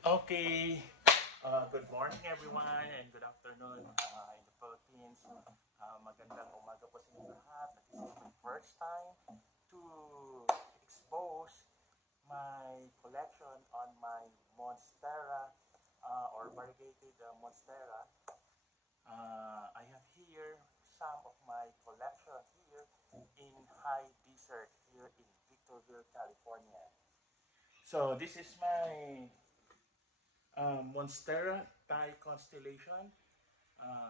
Okay, good morning everyone and good afternoon in the Philippines. Magandang umaga po sa inyo lahat. This is my first time to expose my collection on my Monstera or variegated Monstera. I have here some of my collection here in High Desert here in Victorville, California. So this is my Monstera Thai constellation.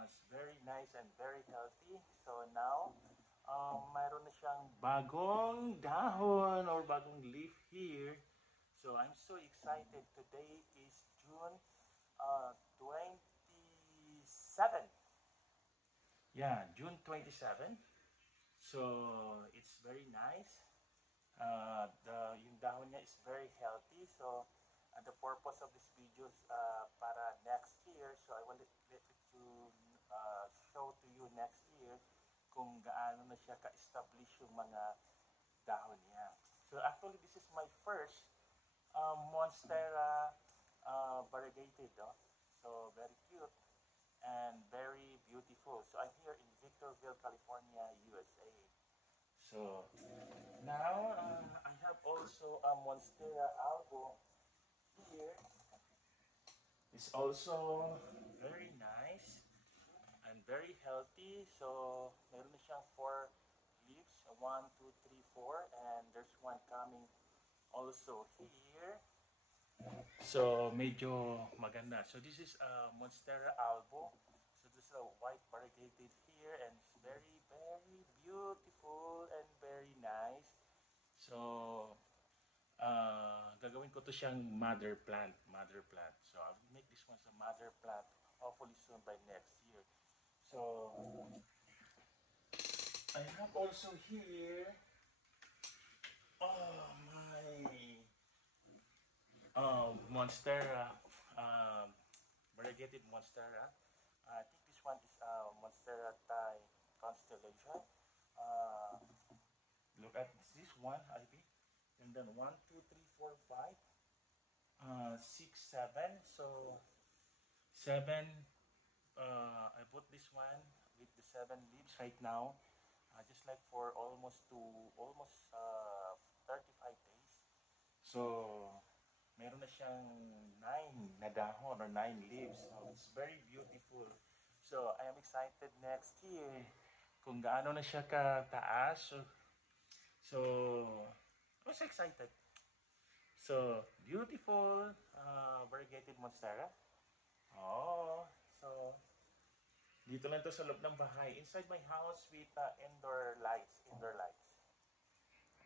It's very nice and very healthy. So now, mayroon na siyang bagong dahon or bagong leaf here. So I'm so excited. Today is June 27. Yeah, June 27. So it's very nice. Yung dahon niya is very healthy. So the purpose of this video is para next year. So I will let you show to you next year kung gaano na siya ka-establish yung mga dahon niya. So actually this is my first Monstera variegated. No? So very cute and very beautiful. So I'm here in Victorville, California, USA. So now I have also a Monstera albo here. It's also very nice and very healthy. So meron na siyang 4 leaves, 1, 2, 3, 4, and there's one coming also here. So medyo maganda. So this is a Monstera albo. So this is a white variegated here and it's very very beautiful and very nice. So gagawin ko to siyang mother plant. So I'll make this one a mother plant hopefully soon by next year. So I have also here my Monstera, variegated Monstera. I think this one is Monstera Thai constellation. Uh, Look at this one, Ivy. And then 1, 2, 3, 4, 5, 6, 7. So 7. I put this one with the 7 leaves right now. Just like for almost 35 days. So meron na siyang 9 na dahon or 9 leaves. So it's very beautiful. So I am excited next year kung gaano na siya kataas. So I'm so excited. So beautiful variegated Monstera. Oh, so dito lang to sa loob ng bahay. Inside my house with indoor lights.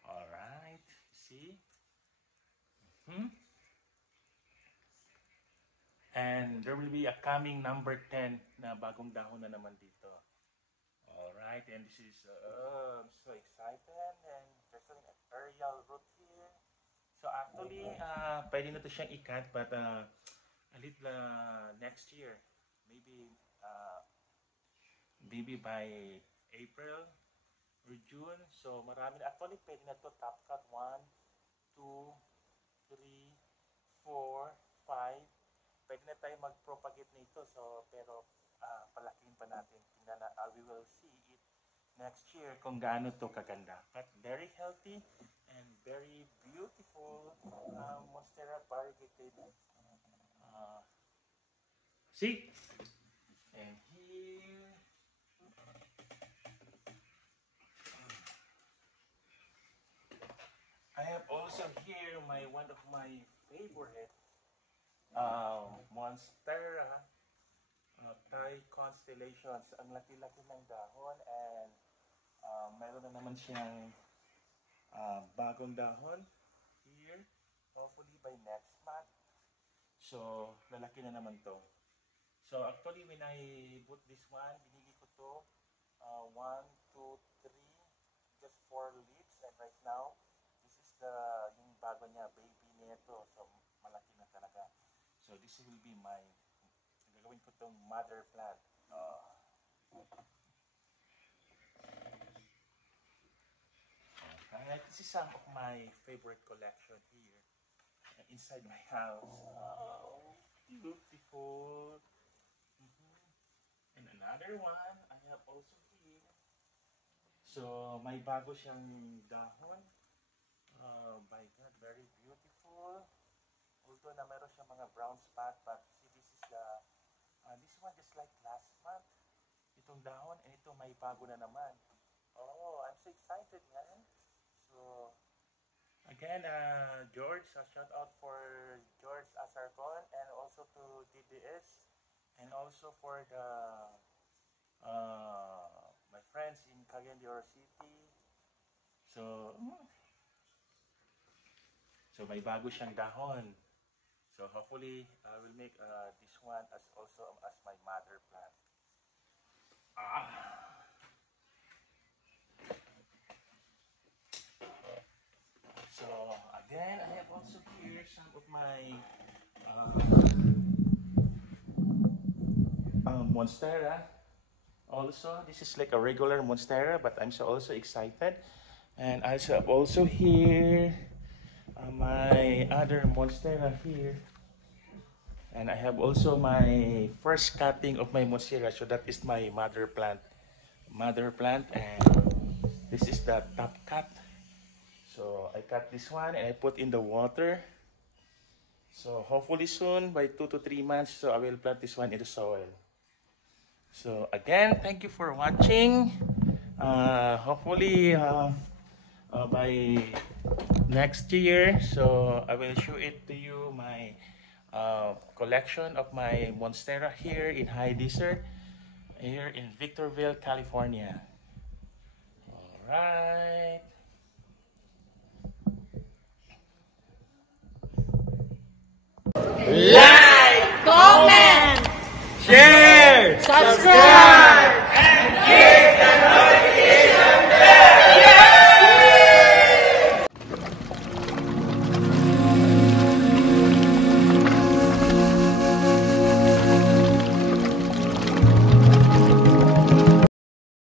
All right. See? And there will be a coming number 10 na bagong dahon na naman dito. Alright, and this is, I'm so excited. And there's an aerial root here. So actually, pwede na to siyang ikat, but a little next year. Maybe, maybe by April or June. So marami na. Actually, pwede na to top cut. 1, 2, 3, 4, 5. Pwede na tayo mag-propagate nito. So, pero palakihin pa natin. Tingnan na, we will see it next year kung gaano to kaganda. But very healthy and very beautiful Monstera variegated. See? And here, I have also here one of my favorite Monstera Thai constellations. Ang laki-laki ng dahon and mayroon na naman siyang bagong dahon here. Hopefully by next month. So, lalaki na naman to. So, actually, when I put this one, binili ko to 1, 2, 3, just 4 leaves. And right now, this is yung bago niya, baby nito. So, malaki na talaga. So, this will be gagawin ko tong mother plant. Alright, this is some of my favorite collection here. inside my house. Oh, beautiful. Mhm. And another one, I have also here. So, may bago siyang dahon. By God, very beautiful. Although na meron siyang mga brown spot, but see, this is the, this one just like last month. Itong dahon, and ito may bago na naman. Oh, I'm so excited, man. So, again, George, a shout out for George Asarcon and also to DDS and also for the my friends in Cagayan de Oro City. So may bago siyang dahon. So hopefully I will make this one as also as my mother plant. So again, I have also here some of my Monstera. Also, this is like a regular Monstera, but I'm so also excited. And I have also here my other Monstera here. And I have also my first cutting of my Monstera. So that is my mother plant. And this is the top cut. So I cut this one and I put in the water. So hopefully soon, by 2 to 3 months, so I will plant this one in the soil. So again, thank you for watching. Hopefully by next year, so I will show it to you my collection of my Monstera here in high desert, here in Victorville, California. All right. Like, comment, Share! subscribe!